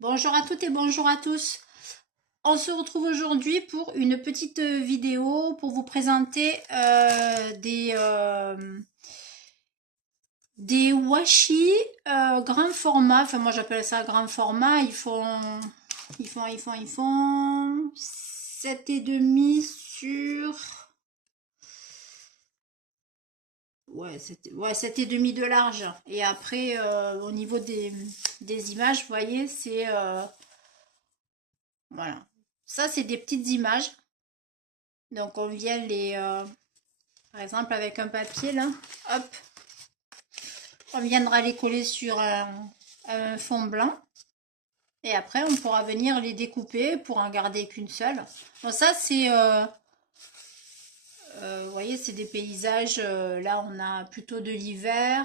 Bonjour à toutes et bonjour à tous. On se retrouve aujourd'hui pour une petite vidéo pour vous présenter des washi grand format. Enfin, moi j'appelle ça grand format. Ils font 7,5 sur. Ouais, 7,5 de large. Et après, au niveau des images, vous voyez, c'est. Voilà. Ça, c'est des petites images. Donc on vient par exemple avec un papier là, hop, on viendra les coller sur un fond blanc et après on pourra venir les découper pour en garder qu'une seule. Donc ça c'est, vous voyez, c'est des paysages, là on a plutôt de l'hiver,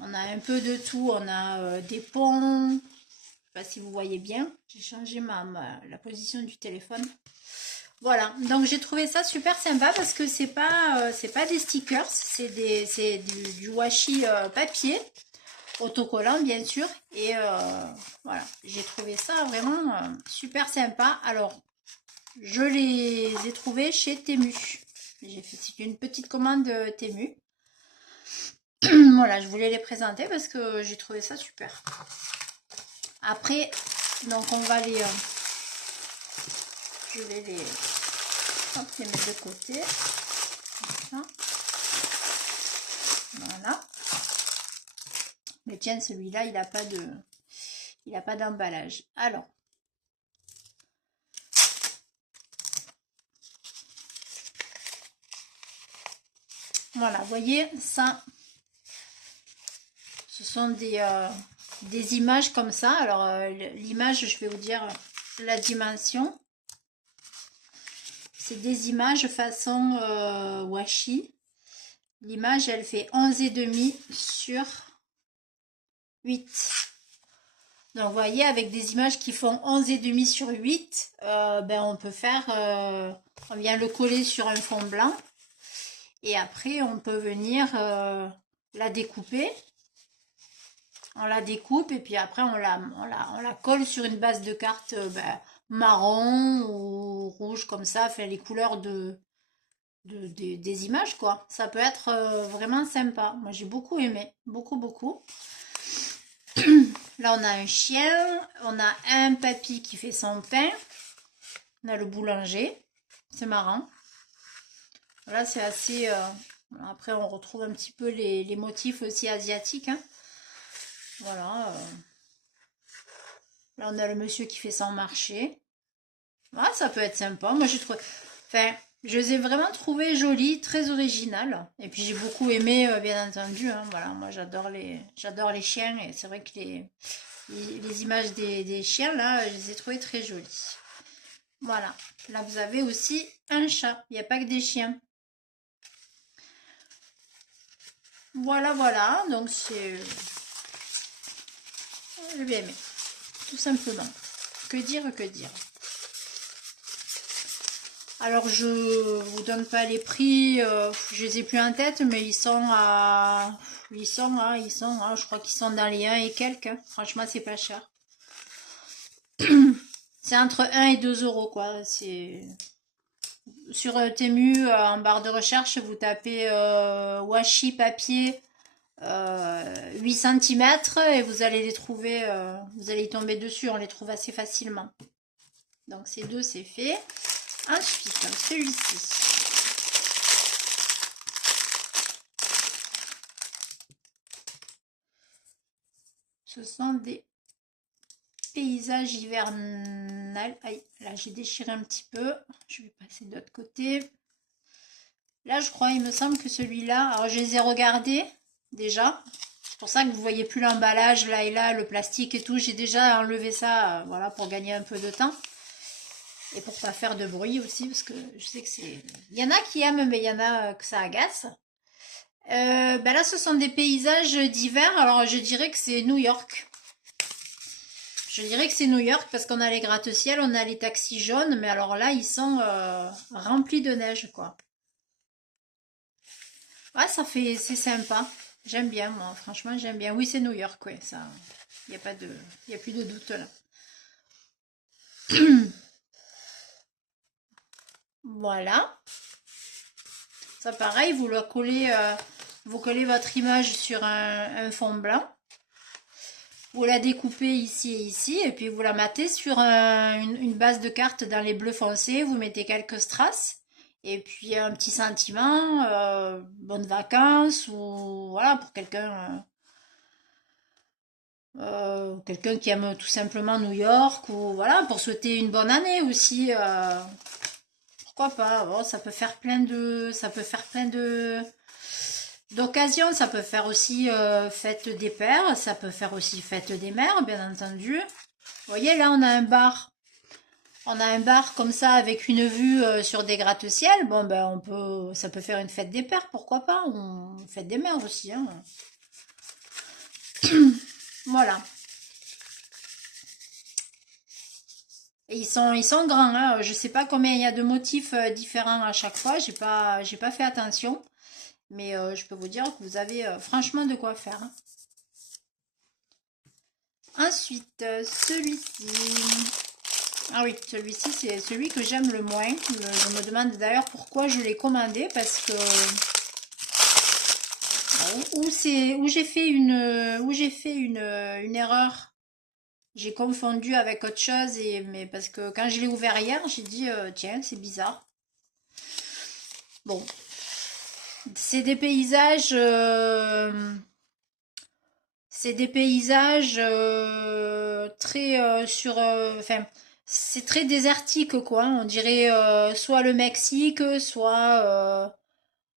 on a un peu de tout, on a des ponts, je sais pas si vous voyez bien, j'ai changé la position du téléphone. Voilà, donc j'ai trouvé ça super sympa parce que c'est pas des stickers, c'est du washi papier, autocollant bien sûr. Et voilà, j'ai trouvé ça vraiment super sympa. Alors, je les ai trouvés chez Temu. J'ai fait une petite commande Temu. Voilà, je voulais les présenter parce que j'ai trouvé ça super. Après, donc on va je vais les mettre de côté. Comme ça. Voilà. Mais tiens, celui-là, il a pas d'emballage. Alors, voilà, vous voyez, ça, ce sont des images comme ça. Alors, l'image, je vais vous dire la dimension. C'est des images façon washi. L'image, elle fait 11,5 sur 8. Donc, vous voyez, avec des images qui font 11,5 sur 8, ben, on peut faire, on vient le coller sur un fond blanc. Et après, on peut venir la découper. On la découpe et puis après, on la colle sur une base de carte marron ou rouge comme ça. Fait les couleurs des images, quoi. Ça peut être vraiment sympa. Moi, j'ai beaucoup aimé. Beaucoup, beaucoup. Là, on a un chien. On a un papy qui fait son pain. On a le boulanger. C'est marrant. Là, c'est assez... après, on retrouve un petit peu les motifs aussi asiatiques. Hein. Voilà. Là, on a le monsieur qui fait son marché. Ah, ça peut être sympa. Moi, j'ai trouvé... Enfin, je les ai vraiment trouvées jolies, très originales. Et puis, j'ai beaucoup aimé, bien entendu. Hein. Voilà, moi, j'adore les chiens. Et c'est vrai que les images des chiens, là, je les ai trouvées très jolies. Voilà. Là, vous avez aussi un chat. Il n'y a pas que des chiens. Voilà, voilà. Donc, c'est... J'ai bien aimé. Tout simplement. Que dire, que dire. Alors je vous donne pas les prix, je les ai plus en tête, mais je crois qu'ils sont dans les 1 et quelques. Hein. Franchement, c'est pas cher. C'est entre 1 et 2 euros quoi. C'est sur Temu en barre de recherche, vous tapez washi papier 8 cm et vous allez les trouver, vous allez y tomber dessus, on les trouve assez facilement. Donc ces deux, c'est fait. Ensuite, celui-ci. Ce sont des paysages hivernales. Aïe, là j'ai déchiré un petit peu. Je vais passer de l'autre côté. Là, je crois, il me semble que celui-là. Alors, je les ai regardés déjà. C'est pour ça que vous voyez plus l'emballage là et là, le plastique et tout. J'ai déjà enlevé ça, voilà, pour gagner un peu de temps. Et pour pas faire de bruit aussi, parce que je sais que c'est... Il y en a qui aiment, mais il y en a que ça agace. Ben là, ce sont des paysages d'hiver. Alors, je dirais que c'est New York. Je dirais que c'est New York parce qu'on a les gratte-ciel, on a les taxis jaunes, mais alors là, ils sont remplis de neige, quoi. Ouais, c'est sympa. J'aime bien, moi, franchement, j'aime bien. Oui, c'est New York, ouais, ça. Il n'y a pas de, il y a plus de doute là. Voilà. Ça pareil, vous le collez, vous collez votre image sur un fond blanc. Vous la découpez ici et ici, et puis vous la matez sur une base de carte dans les bleus foncés. Vous mettez quelques strass, et puis un petit sentiment, bonnes vacances, ou voilà, pour quelqu'un qui aime tout simplement New York, ou voilà, pour souhaiter une bonne année aussi. Pourquoi pas? Bon, ça peut faire plein de d'occasions. Ça peut faire aussi fête des pères, ça peut faire aussi fête des mères, bien entendu. Vous voyez, là, on a un bar. On a un bar comme ça avec une vue sur des gratte-ciel. Bon, ben, ça peut faire une fête des pères, pourquoi pas? Une fête des mères aussi, hein. Voilà. Et ils sont grands, hein. Je sais pas combien il y a de motifs différents à chaque fois. J'ai pas fait attention. Mais je peux vous dire que vous avez franchement de quoi faire, hein. Ensuite, celui-ci. Ah oui, celui-ci, c'est celui que j'aime le moins. Je me demande d'ailleurs pourquoi je l'ai commandé, parce que où j'ai fait une erreur. J'ai confondu avec autre chose, mais parce que quand je l'ai ouvert hier, j'ai dit tiens, c'est bizarre. Bon, c'est des paysages. C'est des paysages très enfin, c'est très désertique quoi. On dirait soit le Mexique, soit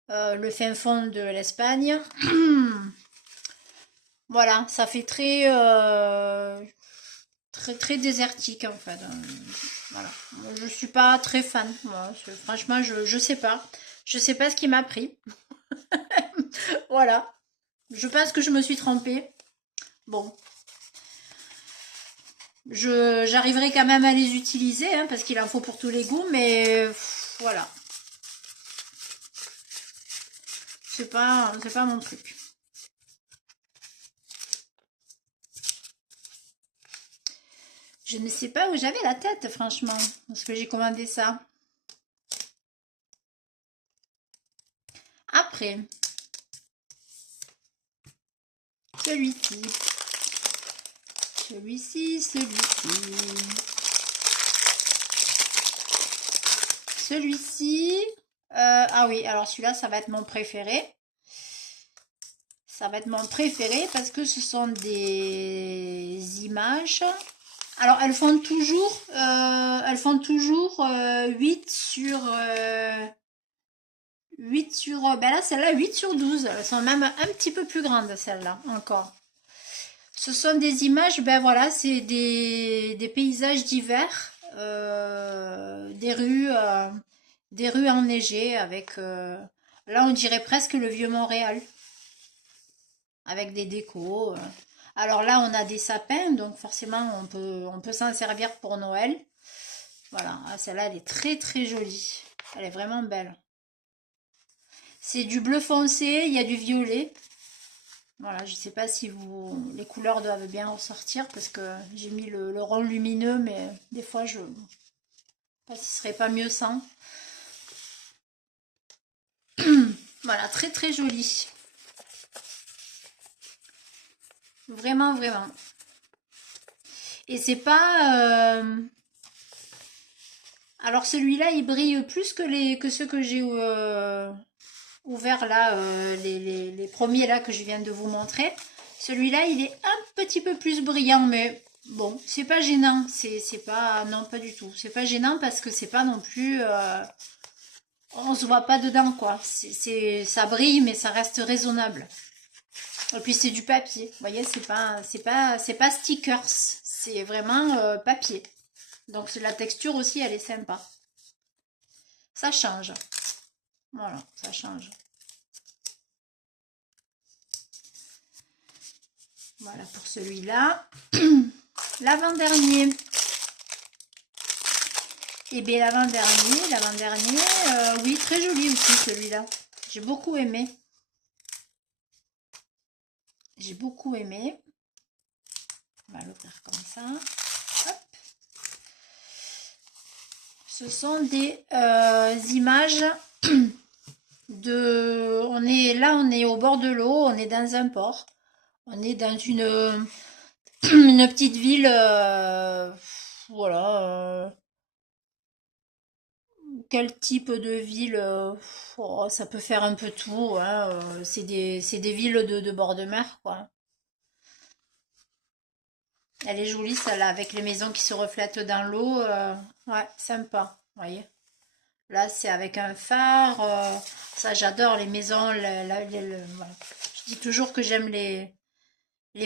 le fin fond de l'Espagne. Voilà, ça fait très désertique en fait. Voilà, je suis pas très fan. Moi, franchement, je sais pas. Je sais pas ce qui m'a pris. Voilà, je pense que je me suis trompée. Bon, j'arriverai quand même à les utiliser, hein, parce qu'il en faut pour tous les goûts, mais voilà. C'est pas mon truc. Je ne sais pas où j'avais la tête, franchement, parce que j'ai commandé ça. Après, celui-ci, celui-ci. Ah oui, alors celui-là, ça va être mon préféré. Ça va être mon préféré parce que ce sont des images. Alors, elles font toujours 8 sur... 8 sur... ben là, celle-là, 8 sur 12. Elles sont même un petit peu plus grandes, celles-là, encore. Ce sont des images, ben voilà, c'est des paysages d'hiver. Des rues enneigées avec... là, on dirait presque le vieux Montréal. Avec des décos. Alors là, on a des sapins, donc forcément, on peut s'en servir pour Noël. Voilà, ah, celle-là, elle est très jolie. Elle est vraiment belle. C'est du bleu foncé, il y a du violet. Voilà, je sais pas si les couleurs doivent bien ressortir parce que j'ai mis le rond lumineux, mais des fois, je ne sais pas si ce serait pas mieux sans. Voilà, très joli. Vraiment. Et c'est pas... Alors celui-là, il brille plus que ceux que j'ai ouverts là, les premiers là que je viens de vous montrer. Celui-là, il est un petit peu plus brillant, mais bon, c'est pas gênant. C'est pas, non, pas du tout. C'est pas gênant parce que c'est pas non plus, on se voit pas dedans quoi. Ça brille, mais ça reste raisonnable. Et puis c'est du papier. Vous voyez, c'est pas stickers. C'est vraiment papier. Donc la texture aussi, elle est sympa. Ça change. Voilà, ça change. Voilà pour celui-là. L'avant-dernier. Et bien l'avant-dernier, oui, très joli aussi celui-là. J'ai beaucoup aimé. J'ai beaucoup aimé. On va l'ouvrir comme ça. Hop. Ce sont des images de... On est au bord de l'eau, on est dans un port. On est dans une petite ville, voilà. Quel type de ville oh, ça peut faire un peu tout. Hein, c'est des villes de bord de mer, quoi. Elle est jolie, celle-là, avec les maisons qui se reflètent dans l'eau. Ouais, sympa, vous voyez. Là, c'est avec un phare. Ça, j'adore les maisons. Voilà. Je dis toujours que j'aime les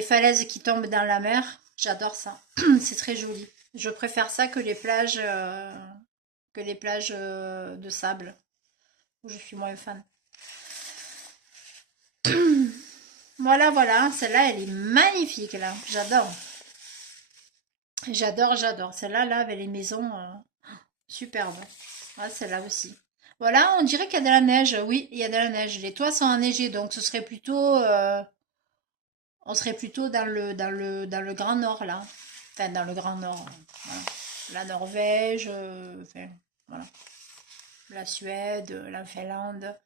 falaises qui tombent dans la mer. J'adore ça. C'est très joli. Je préfère ça que les plages de sable, où je suis moins fan. Voilà, voilà. Celle-là, elle est magnifique, là. J'adore. J'adore, j'adore. Celle-là, là, avec les maisons, superbe. Ah, celle-là aussi. Voilà, on dirait qu'il y a de la neige. Oui, il y a de la neige. Les toits sont enneigés, donc ce serait plutôt... on serait plutôt dans le Grand Nord, là. Enfin, dans le Grand Nord. Voilà. La Norvège, enfin, voilà. La Suède, la Finlande.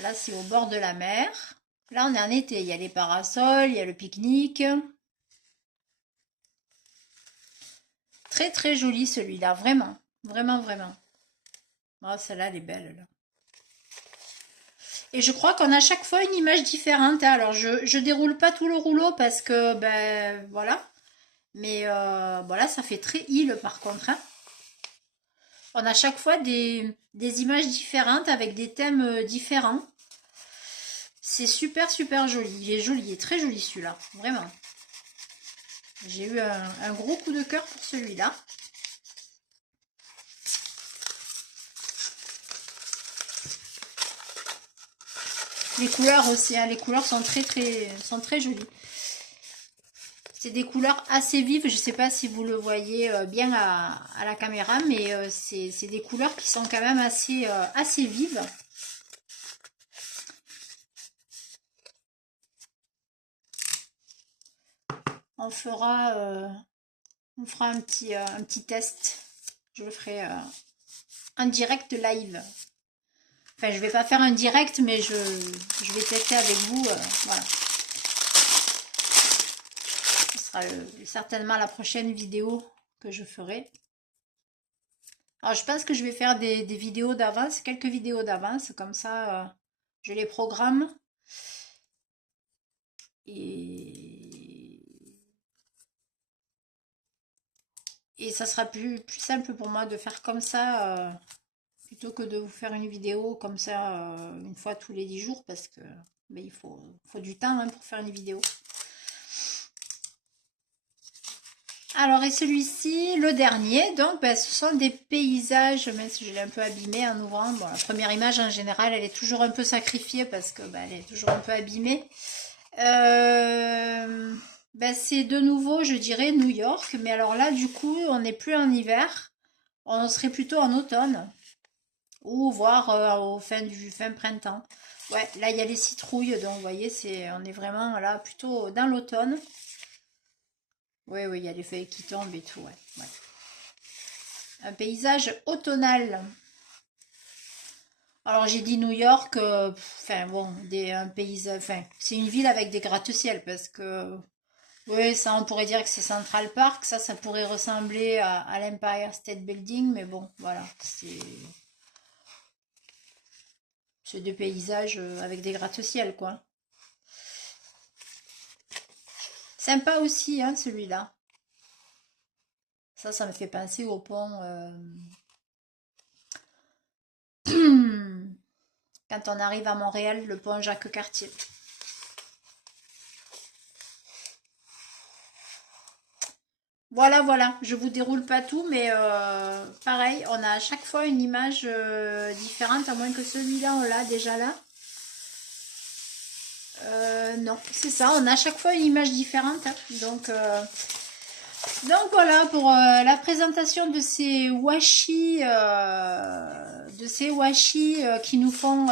Là, c'est au bord de la mer. Là, on est en été. Il y a les parasols, il y a le pique-nique. Très, très joli celui-là. Vraiment. Vraiment, vraiment. Oh, celle-là, elle est belle, là. Et je crois qu'on a chaque fois une image différente. Hein. Alors, je déroule pas tout le rouleau parce que, ben, voilà. Mais voilà, ça fait très île par contre. Hein. On a chaque fois des images différentes avec des thèmes différents. C'est super, super joli. Il est joli, il est très joli celui-là. Vraiment. J'ai eu un gros coup de cœur pour celui-là. Les couleurs aussi, hein, les couleurs sont très jolies. C'est des couleurs assez vives, je ne sais pas si vous le voyez bien à la caméra, mais c'est des couleurs qui sont quand même assez vives. On fera un petit test. Je le ferai en direct live. Enfin, je vais pas faire un direct, mais je vais tester avec vous. Voilà. Ce sera certainement la prochaine vidéo que je ferai. Alors, je pense que je vais faire des vidéos d'avance, quelques vidéos d'avance, comme ça, je les programme. Et ça sera plus simple pour moi de faire comme ça, plutôt que de vous faire une vidéo comme ça, une fois tous les 10 jours, parce que ben, il faut du temps hein, pour faire une vidéo. Alors, et celui-ci, le dernier, donc, ben, ce sont des paysages, même si je l'ai un peu abîmé en ouvrant. Bon, la première image, en général, elle est toujours un peu sacrifiée parce que ben, elle est toujours un peu abîmée. Ben, c'est de nouveau, je dirais, New York. Mais alors là, du coup, on n'est plus en hiver. On serait plutôt en automne. Ou voire au fin printemps. Ouais, là, il y a les citrouilles. Donc, vous voyez, on est vraiment là, plutôt dans l'automne. Oui, oui, il y a les feuilles qui tombent et tout, ouais. Ouais. Un paysage automnal. Alors j'ai dit New York, enfin bon, un paysage, enfin c'est une ville avec des gratte-ciel parce que, oui, ça on pourrait dire que c'est Central Park, ça pourrait ressembler à l'Empire State Building, mais bon, voilà, c'est des paysages avec des gratte-ciel quoi. Sympa aussi, hein, celui-là. Ça me fait penser au pont. Quand on arrive à Montréal, le pont Jacques-Cartier. Voilà, voilà, je vous déroule pas tout, mais pareil, on a à chaque fois une image différente, à moins que celui-là, on l'a déjà là. Non, c'est ça, on a à chaque fois une image différente. Hein. Donc voilà pour la présentation de ces washi, qui nous font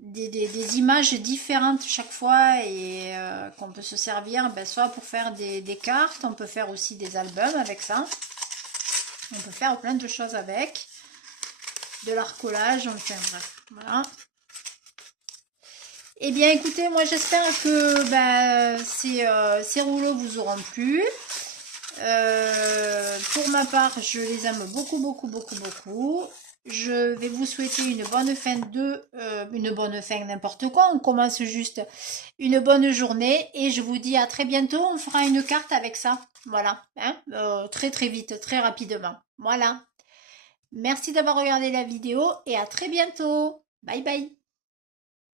des images différentes chaque fois et qu'on peut se servir, ben, soit pour faire des cartes, on peut faire aussi des albums avec ça. On peut faire plein de choses avec. De l'art collage, enfin bref, voilà. Eh bien écoutez, moi j'espère que ben, ces rouleaux vous auront plu. Pour ma part, je les aime beaucoup, beaucoup, beaucoup, beaucoup. Je vais vous souhaiter une bonne fin une bonne fin n'importe quoi. On commence juste une bonne journée et je vous dis à très bientôt. On fera une carte avec ça. Voilà, hein, très très vite, très rapidement. Voilà. Merci d'avoir regardé la vidéo et à très bientôt. Bye bye.